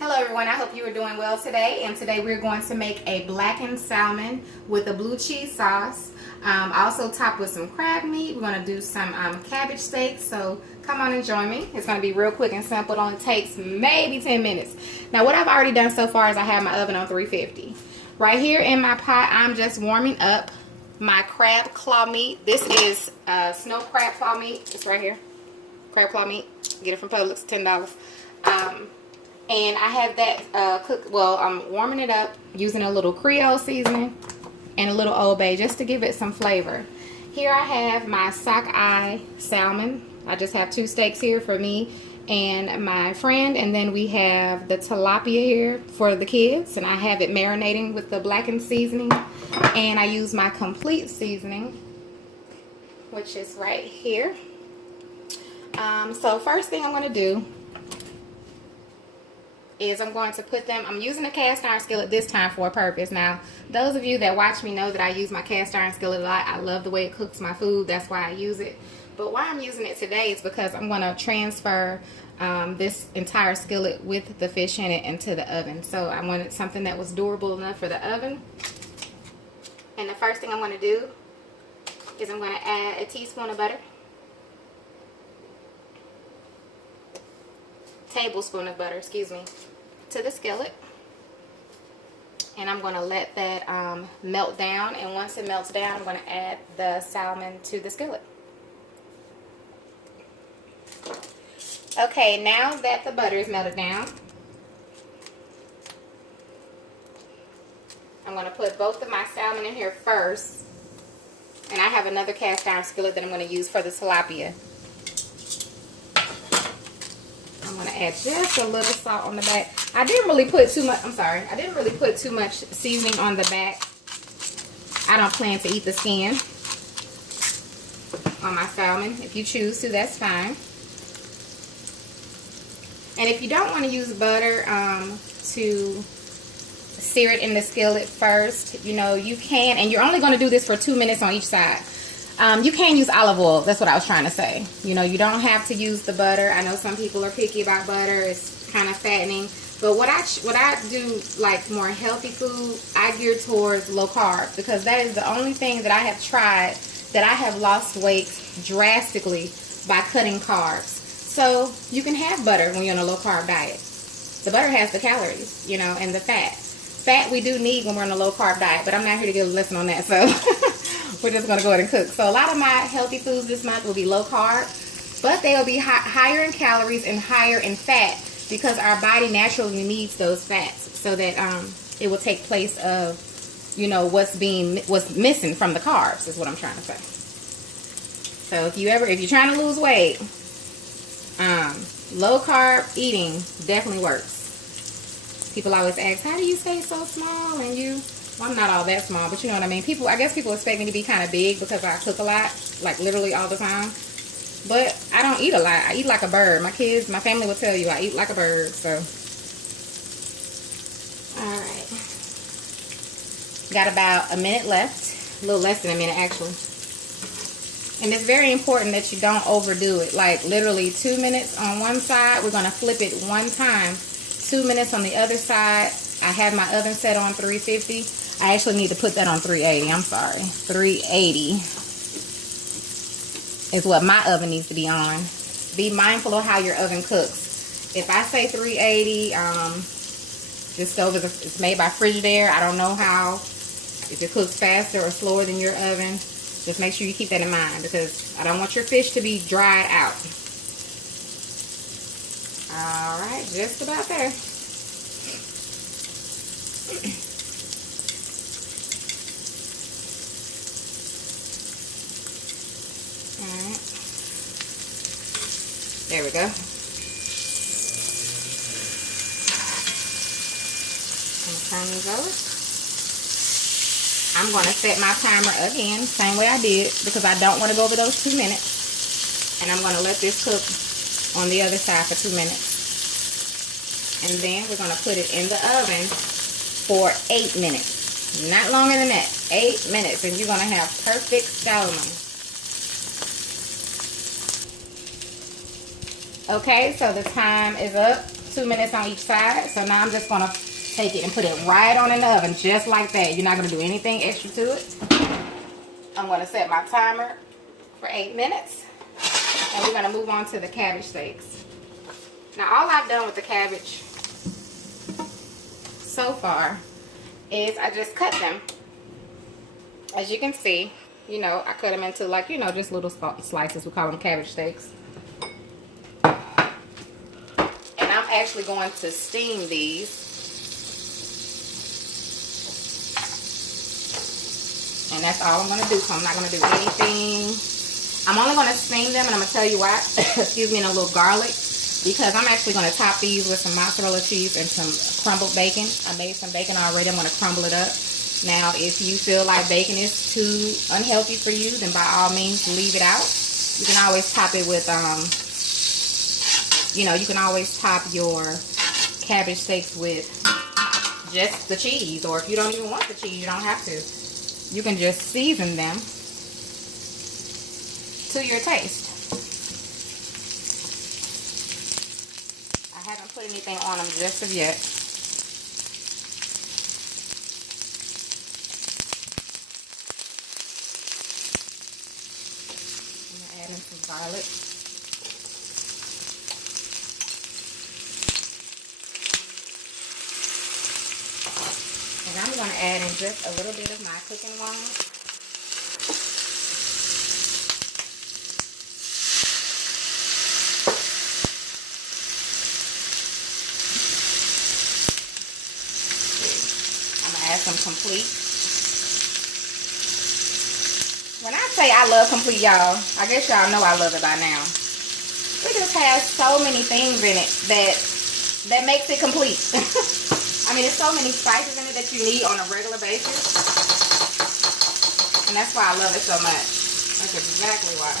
Hello everyone, I hope you are doing well today, and today we're going to make a blackened salmon with a blue cheese sauce. Also topped with some crab meat. We're going to do some cabbage steaks, so come on and join me. It's going to be real quick and simple. It only takes maybe 10 minutes. Now what I've already done so far is I have my oven on 350. Right here in my pot, I'm just warming up my crab claw meat. This is snow crab claw meat. It's right here. Crab claw meat. Get it from Publix, $10. And I have that cooked. Well, I'm warming it up using a little Creole seasoning and a little Old Bay just to give it some flavor. Here I have my sockeye salmon. I just have 2 steaks here for me and my friend, and then we have the tilapia here for the kids, and I have it marinating with the blackened seasoning, and I use my complete seasoning, which is right here. So first thing I'm going to do is I'm going to put them, I'm using a cast iron skillet this time for a purpose. Now, those of you that watch me know that I use my cast iron skillet a lot. I love the way it cooks my food. That's why I use it. But why I'm using it today is because I'm going to transfer this entire skillet with the fish in it into the oven. So I wanted something that was durable enough for the oven. And the first thing I'm going to do is I'm going to add a teaspoon of butter. Tablespoon of butter, excuse me, to the skillet, and I'm going to let that melt down, and once it melts down I'm going to add the salmon to the skillet. Okay, now that the butter is melted down, I'm going to put both of my salmon in here first, and I have another cast iron skillet that I'm going to use for the tilapia. I'm going to add just a little salt on the back. I didn't really put too much, I didn't really put too much seasoning on the back. I don't plan to eat the skin on my salmon. If you choose to, that's fine. And if you don't want to use butter to sear it in the skillet first, you know, you can, and you're only going to do this for 2 minutes on each side. You can use olive oil. That's what I was trying to say. You know, you don't have to use the butter. I know some people are picky about butter. It's kind of fattening. But what I do, like more healthy food, I gear towards low carb, because that is the only thing that I have tried that I have lost weight drastically by cutting carbs. So you can have butter when you're on a low carb diet. The butter has the calories, you know, and the fat. Fat we do need when we're on a low carb diet, but I'm not here to give a lesson on that, so we're just going to go ahead and cook. So a lot of my healthy foods this month will be low carb, but they will be higher in calories and higher in fat, because our body naturally needs those fats so that it will take place of, you know, what's missing from the carbs is what I'm trying to say. So if you're trying to lose weight, low carb eating definitely works. People always ask, how do you stay so small? And well, I'm not all that small, but you know what I mean. I guess people expect me to be kind of big because I cook a lot, like literally all the time. But I don't eat a lot. I eat like a bird. My kids, my family will tell you I eat like a bird. So, all right. Got about a minute left. A little less than a minute, actually. And it's very important that you don't overdo it. Like literally 2 minutes on one side. We're going to flip it one time. 2 minutes on the other side. I have my oven set on 350. I actually need to put that on 380. I'm sorry. 380 is what my oven needs to be on. Be mindful of how your oven cooks. If I say 380, this stove is made by Frigidaire. I don't know if it cooks faster or slower than your oven. Just make sure you keep that in mind, because I don't want your fish to be dried out. Alright, just about there. Alright. There we go. I'm gonna turn these over. I'm gonna set my timer again, same way I did, because I don't want to go over those 2 minutes. And I'm gonna let this cook on the other side for 2 minutes. And then we're going to put it in the oven for 8 minutes. Not longer than that. 8 minutes. And you're going to have perfect salmon. Okay, so the time is up. 2 minutes on each side. So now I'm just gonna take it and put it right on in the oven, just like that. You're not gonna do anything extra to it. I'm gonna set my timer for 8 minutes. And we're gonna move on to the cabbage steaks. Now all I've done with the cabbage so far is I just cut them. As you can see, you know, I cut them into, like, you know, just little slices. We call them cabbage steaks. And I'm actually going to steam these. And that's all I'm going to do. So I'm not going to do anything. I'm only going to steam them, and I'm going to tell you why. Excuse me, and a little garlic. Because I'm actually going to top these with some mozzarella cheese and some crumbled bacon. I made some bacon already. I'm going to crumble it up. Now, if you feel like bacon is too unhealthy for you, then by all means, leave it out. You can always top it with, you know, you can always top your cabbage steaks with just the cheese. Or if you don't even want the cheese, you don't have to. You can just season them to your taste. I haven't put anything on them just of yet. Some garlic. And I'm going to add in just a little bit of my cooking wine. I'm going to add some complete. When I say I love complete, y'all, I guess y'all know I love it by now. It just has so many things in it that makes it complete. I mean, there's so many spices in it that you need on a regular basis. And that's why I love it so much. That's exactly why.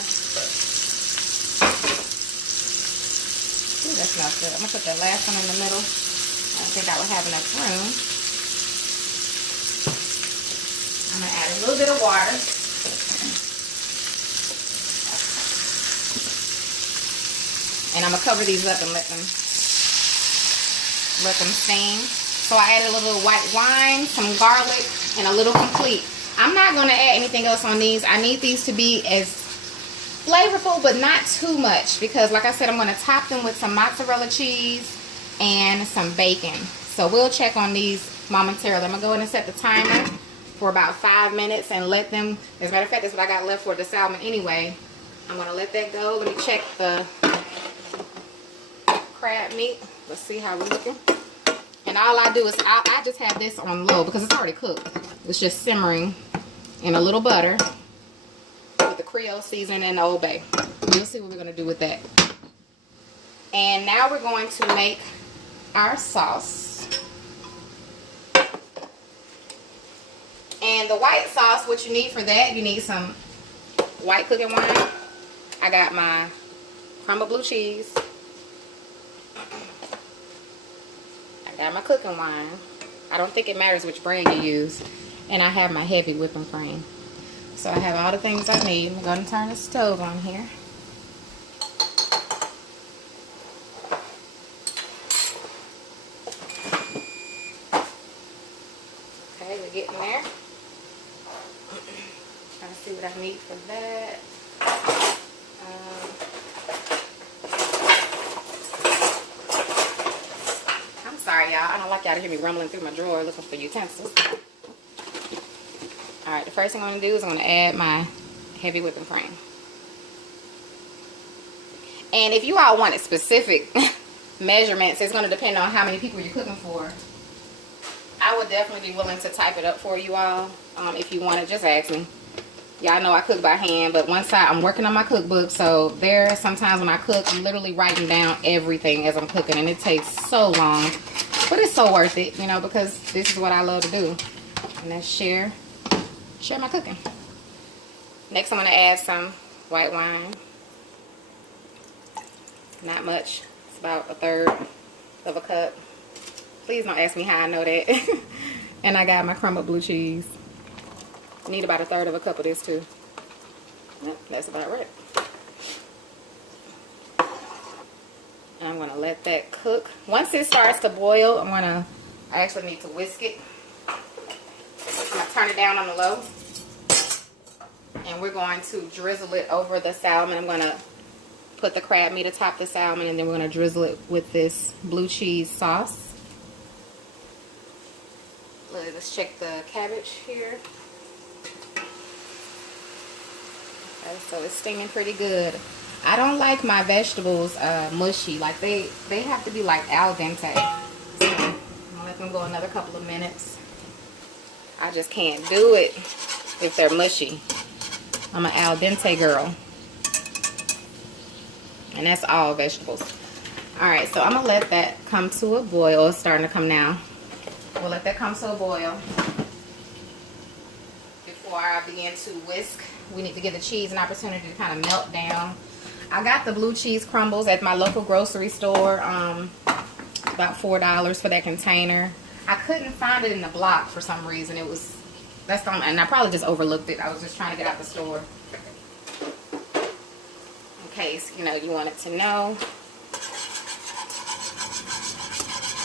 Ooh, that smells good. I'm going to put that last one in the middle. I don't think I would have enough room. I'm going to add a little bit of water. And I'm going to cover these up and let them steam. So I added a little white wine, some garlic, and a little complete. I'm not going to add anything else on these. I need these to be as flavorful, but not too much. Because like I said, I'm going to top them with some mozzarella cheese and some bacon. So we'll check on these momentarily. I'm going to go ahead and set the timer for about 5 minutes and let them, as a matter of fact, that's what I got left for the salmon anyway. I'm going to let that go. Let me check the crab meat. Let's see how we're looking. And all I do is I just have this on low because it's already cooked. It's just simmering in a little butter with the Creole seasoning and the Old Bay. You'll see what we're going to do with that. And now we're going to make our sauce. And the white sauce, what you need for that, you need some white cooking wine. I got my crumble blue cheese. I got my cooking wine. I don't think it matters which brand you use. And I have my heavy whipping cream. So I have all the things I need. I'm going to turn the stove on here. Okay, we're getting there. Trying to see what I need for that. I'm sorry, y'all. I don't like y'all to hear me rumbling through my drawer looking for utensils. Alright, the first thing I'm going to do is I'm going to add my heavy whipping cream. And if you all wanted specific measurements, it's going to depend on how many people you're cooking for. I would definitely be willing to type it up for you all. If you want it, just ask me. Y'all know I cook by hand, but one side I'm working on my cookbook, so there are sometimes when I cook, I'm literally writing down everything as I'm cooking, and it takes so long. But it's so worth it, you know, because this is what I love to do. And that's share my cooking. Next, I'm going to add some white wine. Not much. It's about 1/3 of a cup. Please don't ask me how I know that. And I got my crumbled blue cheese. Need about 1/3 of a cup of this too. Yep, that's about right. I'm going to let that cook. Once it starts to boil, I actually need to whisk it. I'm going to turn it down on the low. And we're going to drizzle it over the salmon. I'm going to put the crab meat atop the salmon, and then we're going to drizzle it with this blue cheese sauce. Let's check the cabbage here. Okay, so it's steaming pretty good. I don't like my vegetables mushy. Like they have to be like al dente. So I'm going to let them go another couple of minutes. I just can't do it if they're mushy. I'm an al dente girl. And that's all vegetables. Alright, so I'm going to let that come to a boil. It's starting to come now. We'll let that come to a boil. Before I begin to whisk, we need to give the cheese an opportunity to kind of melt down. I got the blue cheese crumbles at my local grocery store. About $4 for that container. I couldn't find it in the block for some reason. And I probably just overlooked it. I was just trying to get out the store. In case, you wanted to know.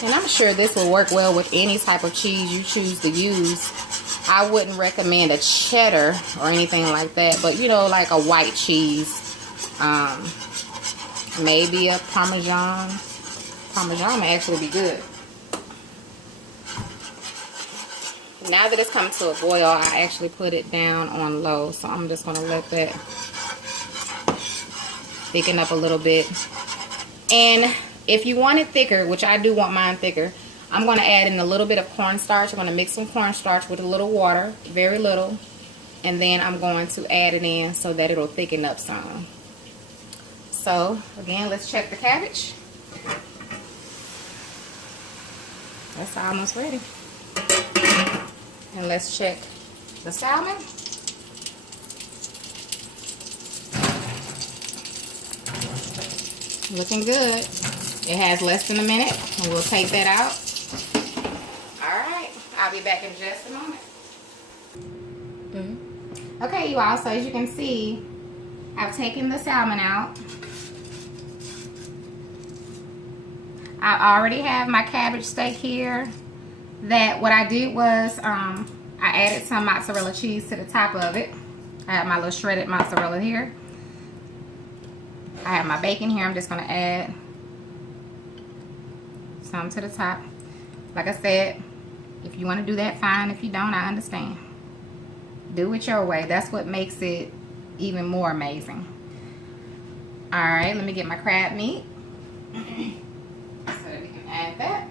And I'm sure this will work well with any type of cheese you choose to use. I wouldn't recommend a cheddar or anything like that, but like a white cheese. Maybe a Parmesan. Parmesan may actually be good. Now that it's come to a boil, I actually put it down on low, so I'm just going to let that thicken up a little bit. And if you want it thicker, which I do want mine thicker, I'm going to add in a little bit of cornstarch. I'm going to mix some cornstarch with a little water, very little, and then I'm going to add it in so that it'll thicken up some. So again, let's check the cabbage. That's almost ready. And let's check the salmon. Looking good. It has less than a minute, and we'll take that out. Alright, I'll be back in just a moment. Okay, you all, so as you can see, I've taken the salmon out. I already have my cabbage steak here. What I did was I added some mozzarella cheese to the top of it. I have my little shredded mozzarella here. I have my bacon here. I'm just going to add some to the top. Like I said, if you want to do that, fine. If you don't, I understand. Do it your way. That's what makes it even more amazing. Alright, let me get my crab meat. So that we can add that.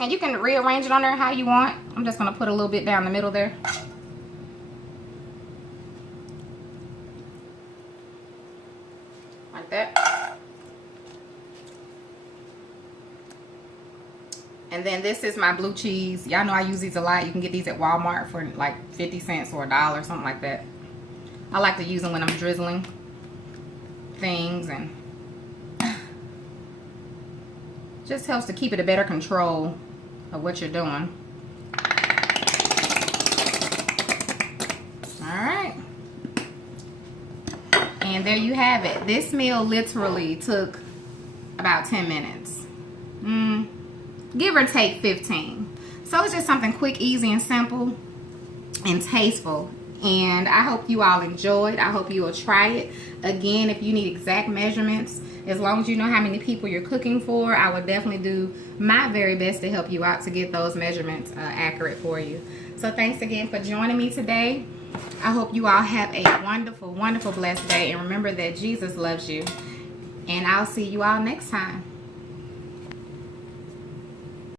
And you can rearrange it on there how you want. I'm just going to put a little bit down the middle there. Like that. And then this is my blue cheese. Y'all know I use these a lot. You can get these at Walmart for like 50 cents or $1, something like that. I like to use them when I'm drizzling things, and just helps to keep it a better control of what you're doing. Alright. And there you have it. This meal literally took about 10 minutes. Give or take 15. So it's just something quick, easy, and simple, and tasteful. And I hope you all enjoyed. I hope you will try it. Again, if you need exact measurements, as long as you know how many people you're cooking for, I would definitely do my very best to help you out to get those measurements accurate for you. So thanks again for joining me today. I hope you all have a wonderful, wonderful, blessed day. And remember that Jesus loves you. And I'll see you all next time.